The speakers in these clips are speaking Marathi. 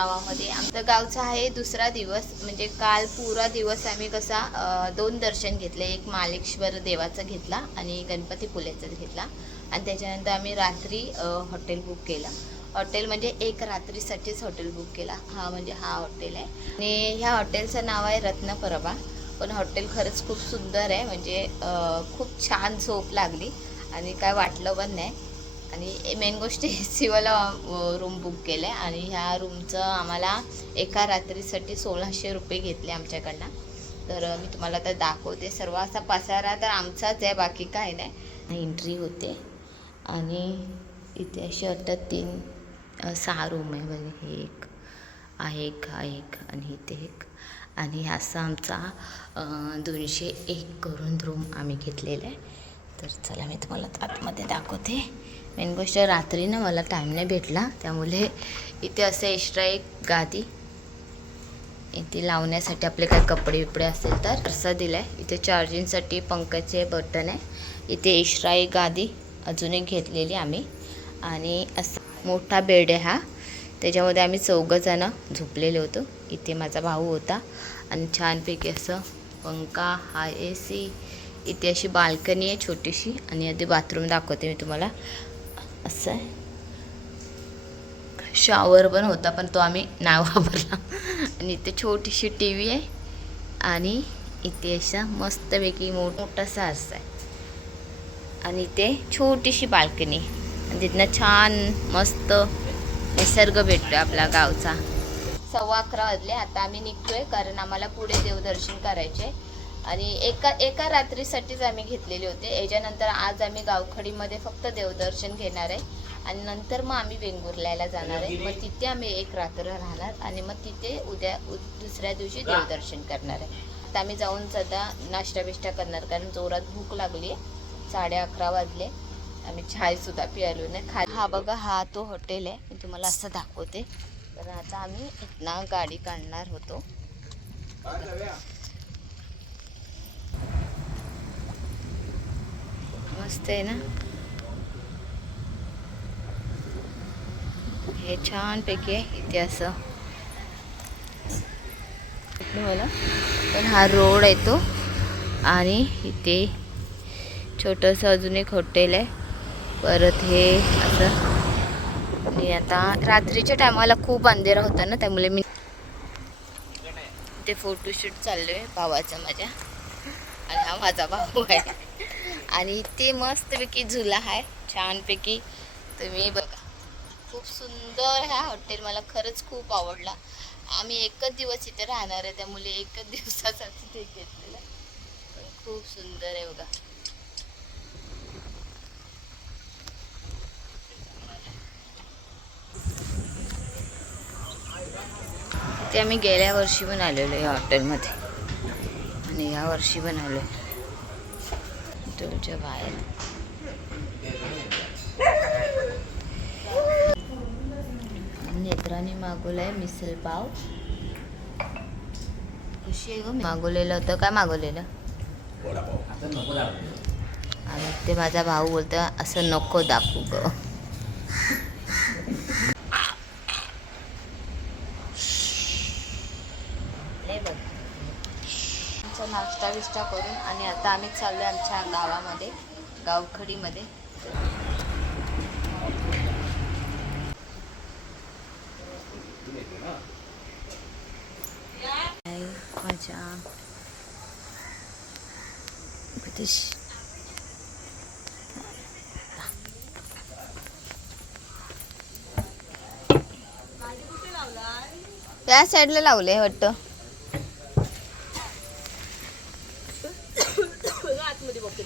गावामध्ये. आमचं गावचा आहे दुसरा दिवस म्हणजे काल पुरा दिवस आम्ही कसा दोन दर्शन घेतले. एक मालेश्वर देवाचं घेतला आणि गणपती घेतला. आणि त्याच्यानंतर आम्ही रात्री हॉटेल बुक केलं. हॉटेल म्हणजे एक रात्रीसाठीच हॉटेल बुक केला. हा म्हणजे हा हॉटेल आहे. आणि ह्या हॉटेलचं नाव आहे रत्नपरबा पण हॉटेल खरंच खूप सुंदर आहे. म्हणजे खूप छान झोप लागली. आणि काय वाटलं पण नाही. आणि मेन गोष्ट ए सीवाला रूम बुक केलं आहे आणि ह्या रूमचं आम्हाला एका रात्रीसाठी सोळाशे रुपये घेतले आमच्याकडनं. तर मी तुम्हाला आता दाखवते. सर्व असा पसारा तर आमचाच आहे बाकी काय नाही. एंट्री होते. आणि इथे असे वाटतात तीन सहा रूम आहे. म्हणजे हे एक आहे एक हा एक आणि इथे एक. आणि असा आमचा दोनशे एक करून रूम आम्ही घेतलेला आहे. तर चला मी तुम्हाला आतमध्ये दाखवते. मेन गोष्ट रात्री ना मला टाईम नाही भेटला. त्यामुळे इथे असं एक्स्ट्रा एक गादी. इथे लावण्यासाठी आपले काय कपडे बिपडे असेल तर असं दिलं आहे इथे चार्जिंगसाठी पंखाचे बटन आहे. इथे एक्स्ट्रा एक गादी अजून एक घेतलेली आम्ही. आणि असं मोठा बेड आहे हा. त्याच्यामध्ये आम्ही चौघंजणं झोपलेले होतो. इथे माझा भाऊ होता. आणि छानपैकी असं पंखा हा ए सी इथे अशी बाल्कनी आहे छोटीशी. आणि आधी बाथरूम दाखवते मी तुम्हाला. असं आहे? शॉवर पण होता पण तो आम्ही नाही वापरला. आणि इथे छोटीशी टी व्ही आहे. आणि इथे अशा मस्तपैकी मोठ मोठासा आरसा आहे. आणि इथे छोटीशी बाल्कनी. आणि तिथनं छान मस्त निसर्ग भेटतो आपला गावचा. सव्वा अकरा वाजले आता आम्ही निघतोय कारण आम्हाला पुढे देवदर्शन करायचे आणि एका एका रात्रीसाठीच आम्ही घेतलेले होते. याच्यानंतर आज आम्ही गावखडीमध्ये फक्त देवदर्शन घेणार आहे आणि नंतर मग आम्ही वेंगुर्ल्याला जाणार आहे. मग तिथे आम्ही एक रात्र राहणार आणि मग तिथे उद्या दुसऱ्या दिवशी देवदर्शन करणार आहे. आता आम्ही जाऊन सध्या नाश्ता बिष्टा करणार कारण जोरात भूक लागली आहे. साडे अकरा वाजले. आम्ही चायसुद्धा पियालो नाही. खा हा बघा हा तो हॉटेल आहे. मी तुम्हाला असं दाखवते. तर आता आम्ही इथनं गाडी काढणार होतो. मस्त आहे ना. हे छानपैकी आहे इथे असं मला पण हा रोड आहे तो. आणि इथे छोटंसं अजून एक हॉटेल आहे. परत हे असं मी आता रात्रीच्या टायमाला खूप अंधेरा होता ना त्यामुळे मी ते फोटोशूट चाललो आहे भावाचा माझ्या. आणि हा माझा भाऊ आहे. आणि ते मस्तपैकी झुला आहे. छानपैकी. तुम्ही बघा. खूप सुंदर हा हॉटेल मला खरंच खूप आवडला. आम्ही एकच दिवस इथे राहणार आहे त्यामुळे एकच दिवसासाठी ते घेतलेलं खूप सुंदर आहे बघा. ते आम्ही गेल्या वर्षी पण आलेलो या हॉटेलमध्ये आणि या वर्षी पण हॉटेलच्या बाहेर नेत्राने मागवलाय मिसल पाव. कशी आहे ग मागवलेलं होतं. काय मागवलेलं? आणि ते माझा भाऊ बोलतो असं नको दाखवू ग हे बघ आमचा नाश्ता बिष्टा करून आणि आता आम्ही चाललो आमच्या गावामध्ये गावखडीमध्ये. माझ्या त्या साईडला लावले वाटतं.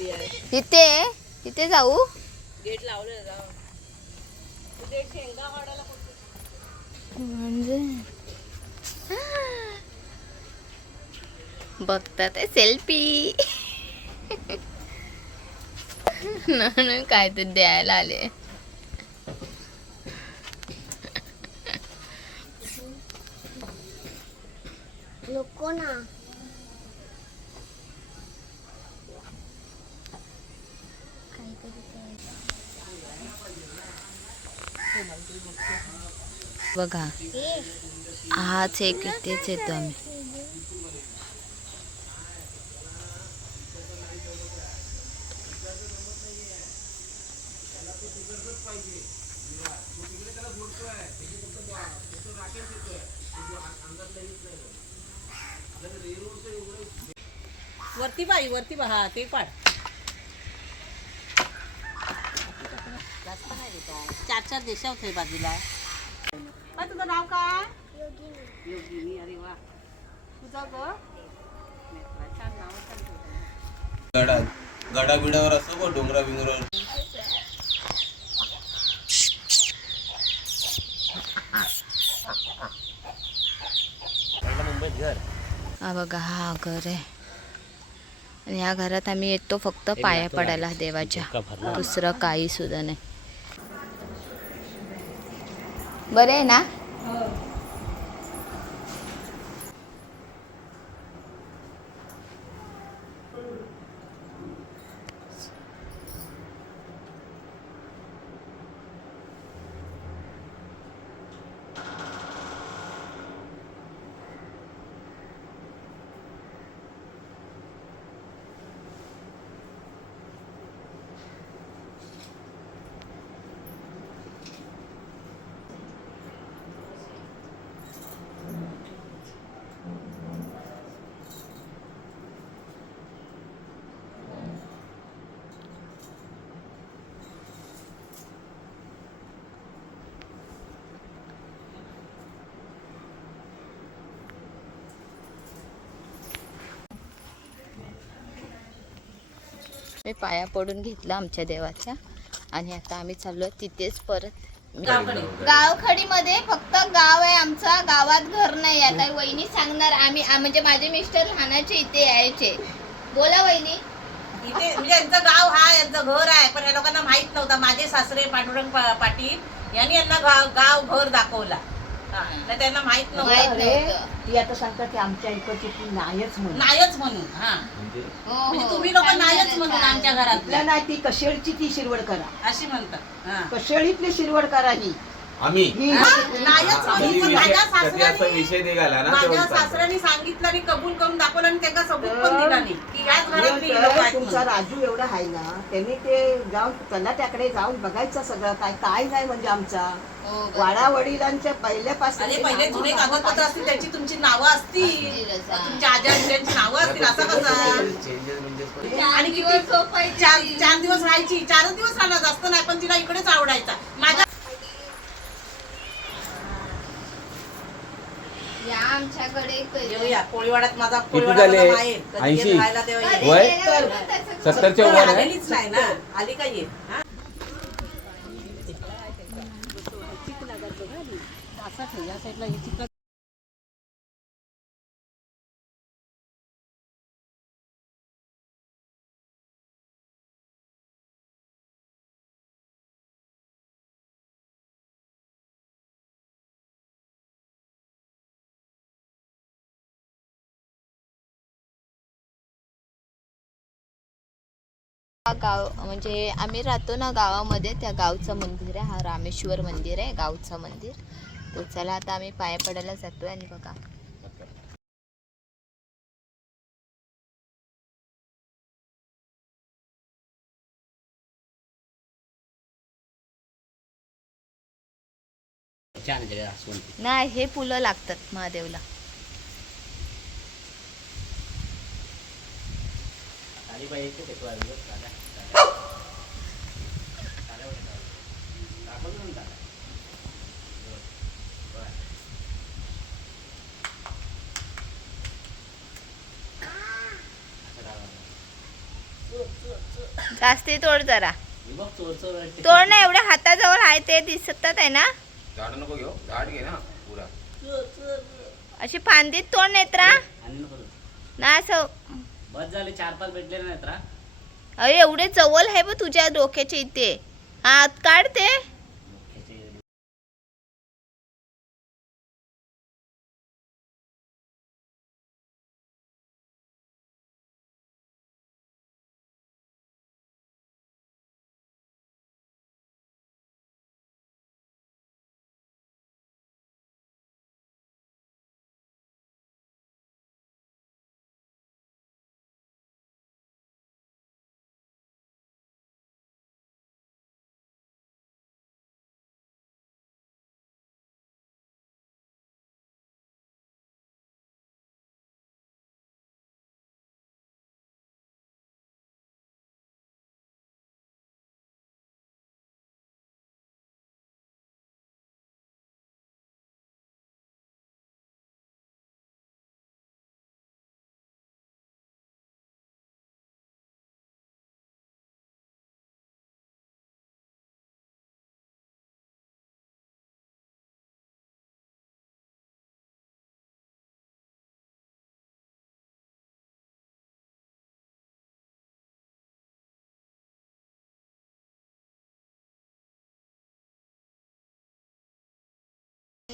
आहे? तिथे तिथे जाऊ. गेट लावलं जा. तिथे एक शेंगा काढायला म्हणजे? बघतात सेल्फी. म्हणून काय तर द्यायला आले. नको ना काहीतरी बघा. हाच एक इथेच येतो आम्ही वरती बाई वरती बा. हा ते पाड. चार चार देशा होते बाजूला. तुझं नाव काय? योगिनी. अरे वा. तुझं ग? छान नाव आहे, छान ठेवलंय. गडात गडाबिडावर असं बघ डोंगरा बिंगरावर? हा बघा हा घर आहे. आणि ह्या घरात आम्ही येतो फक्त पाया पडायला देवाच्या. दुसरं काही सुद्धा नाही. बरं आहे ना? मी पाया पडून घेतला आमच्या देवाच्या. आणि आता आम्ही चाललो तिथेच परत गावखडीमध्ये फक्त गाव आहे आमचा. गावात घर नाही. आता वहिनी सांगणार आम्ही म्हणजे माझे मिस्टर लहानाचे इथे यायचे. बोला वहिनी. इथे म्हणजे यांचं गाव हा यांचं घर आहे. पण या लोकांना माहीत नव्हतं. माझे सासरे पांडुरंग पाटील यांनी यांना गाव घर दाखवला. नाही त्यांना माहीत माहीत नव्हतं. ती आता सांगतात की आमच्या इकडची ती नायच म्हणून. नायच म्हणून हा. हो, म्हणजे हो. तुम्ही लोक झालं, म्हणून. आमच्या घरातल्या. आपल्या नाही ती कशेळची ती शिरवडकरा अशी म्हणतात हा. कशेळीतली शिरवडकरा ही. आम्ही. असा सासऱ्याने विषय निघाला ना माझ्या सासऱ्याने सांगितलं आणि कबूल करून दाखवलं आणि त्यांना सबूत पण दिला नाही. की तुमचा. राजू एवढा आहे ना त्यांनी ते जाऊन तलाट्याकडे जाऊन बघायचं सगळं काय काय नाही म्हणजे आमचा. हो. वाडा वडिलांच्या पहिल्यापासून अरे पहिले जुने कागदपत्र असतील. त्यांची तुमची नावं असतील. असतीलच. तुमच्या आजी आजोबांची नावं असतील असं कसं? चेंजेस म्हणजे पण आणि किती चार चार दिवस राहायची. चारच दिवस राहणार जास्त नाही पण तिला इकडेच आवडायचा. माझ्या आमच्याकडे कोळीवाड्यात माझा कोळीवाडा झाले? माहेर. कधी ऐंशी? येत राहायला तेव्हा ये. कधी वय? गेल्यावर पण त्याचं- सत्तरच्या तर वर आहे आलेलीच नाही ना आली का ये हा? हा गाव म्हणजे आम्ही राहतो ना गावामध्ये त्या गावचं मंदिर आहे हा रामेश्वर मंदिर आहे गावचं मंदिर. तर चला आता आम्ही पाया पडायला जातोय आणि बघा. नाही हे फुलं लागतात महादेवला. जास्ती तोड जरा. तोड ना एवढ्या हाताजवळ आहे ते दिसतात आहे ना. झाड नको घेऊ झाड घे ना पुरा. अशी फांदीत तोड नेत्रा ना असं बस झाले चार पाच भेटले नाहीत रा. अरे एवढे जवळ आहे बघ तुझ्या डोक्याच्या इथे. हात काढ ते.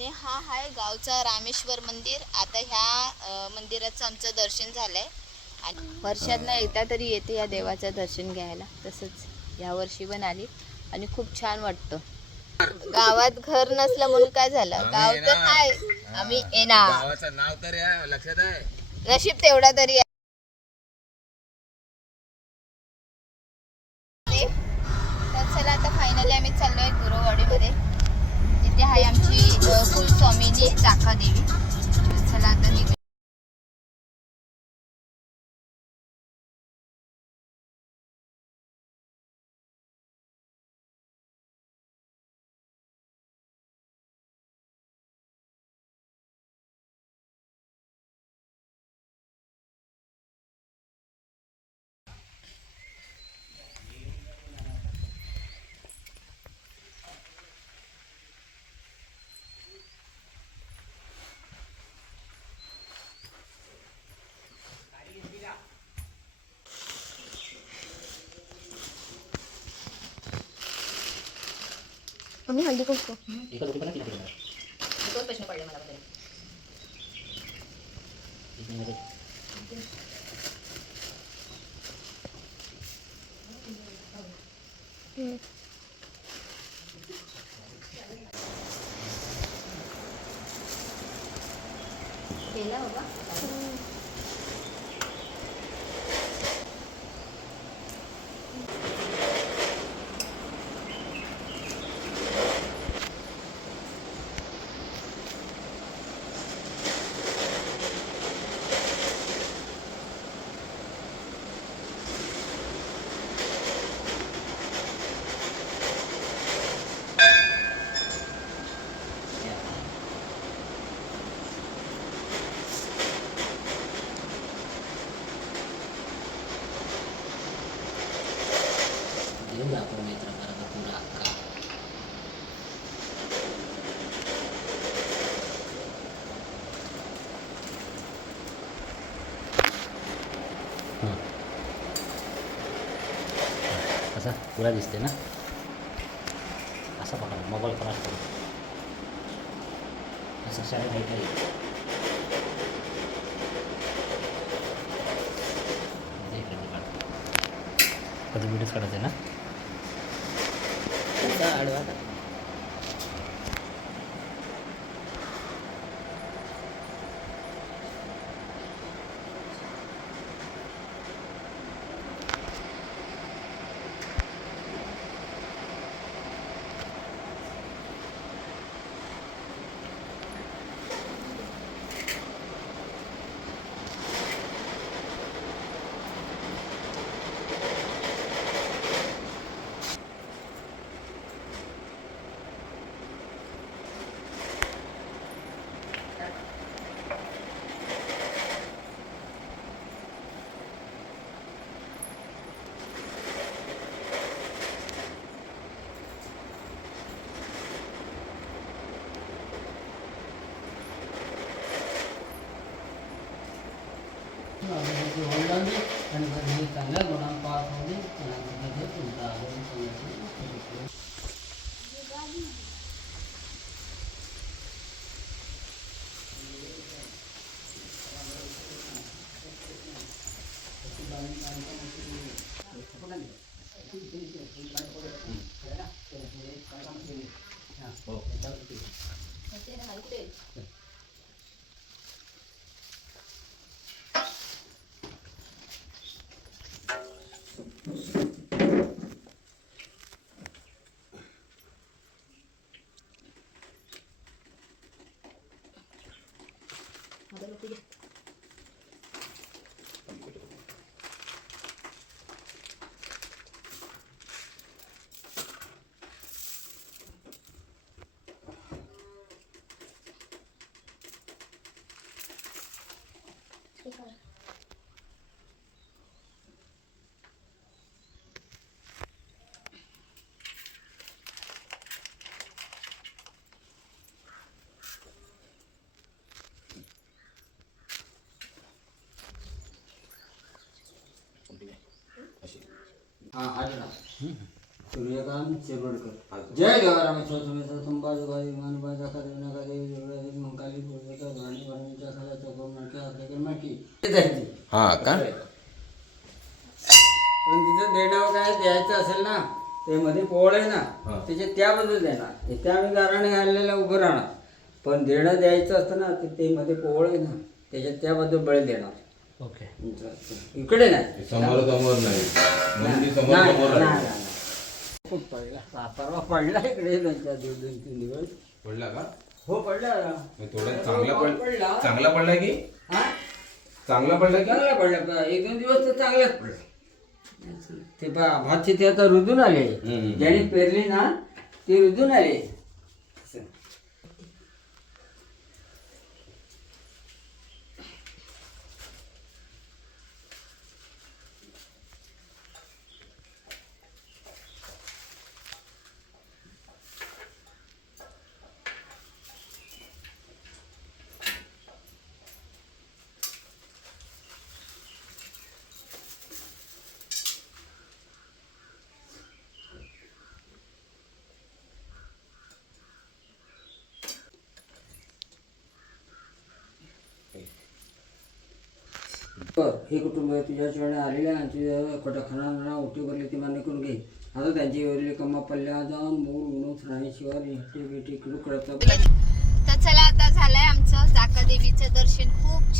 आणि हा आहे गावचा रामेश्वर मंदिर. आता ह्या मंदिराचं आमचं दर्शन झालंय. आणि वर्षातनं एकदा तरी येते या देवाचं दर्शन घ्यायला. तसंच या वर्षी पण आली. आणि खूप छान वाटतं. गावात घर नसलं म्हणून काय झालं? गाव तर आहे आम्ही येणार. नाव तर लक्षात आहे. नशीब तेवढा तरी आहे. आम्ही हल्ली करतो दोन प्रश्न पडले मला बद्दल केला बाबा देऊन दाखव मित्र बरोबर पुरा अक्का हां तुला दिसते ना? असा पकडा मोबाईल क्रॉस करू? असं शाळेत आहे काही इकडे मी काढतो कधी व्हिडिओ काढते ना? आडवा अशी हां आले ना सूर्यकांत जय संभाजी देवी देवळादेवी मंकाली पूर्वचा हा का? पण तिचं देणं काय द्यायचं असेल ना ते मध्ये पोळ आहे ना त्याच्या त्याबद्दल देणार. ते त्या आम्ही गाराणे घाललेला उभं राहणार. पण देणं द्यायचं असतं ना ते ते मध्ये पोळ आहे ना त्याच्यात त्याबद्दल बळी देणार. ओके. इकडे नाही. समोर समोर नाही. मंदी समोर नाही, समोर नाही, आहे. नाही. खूप पडला. हा, परवा पडला इकडे दोन चार दिवस दोन तीन दिवस. पडला का? हो पडला. मग थोडा चांगला पड पडला. चांगला पडला की? हा? चांगला पडला की? चांगला पडला. पण एक दोन दिवस तर चांगलाच पडला. ते पा भातचे ते आता रुजून आले. हम्म. ज्याने पेरली ना ते रुजून आले असं. बर हे कुटुंब तुझ्या तुझ्याशिवाय आलेले आणि तुझ्या खोटा उठी भरली ती मान्य करून घे. आता त्यांची वरील कमा पल्ल्या जाऊन मूळ म्हणून राणेश्वर हेटे बेटी तर चला आता झालंय आमचं जाका देवीचं दर्शन. खूप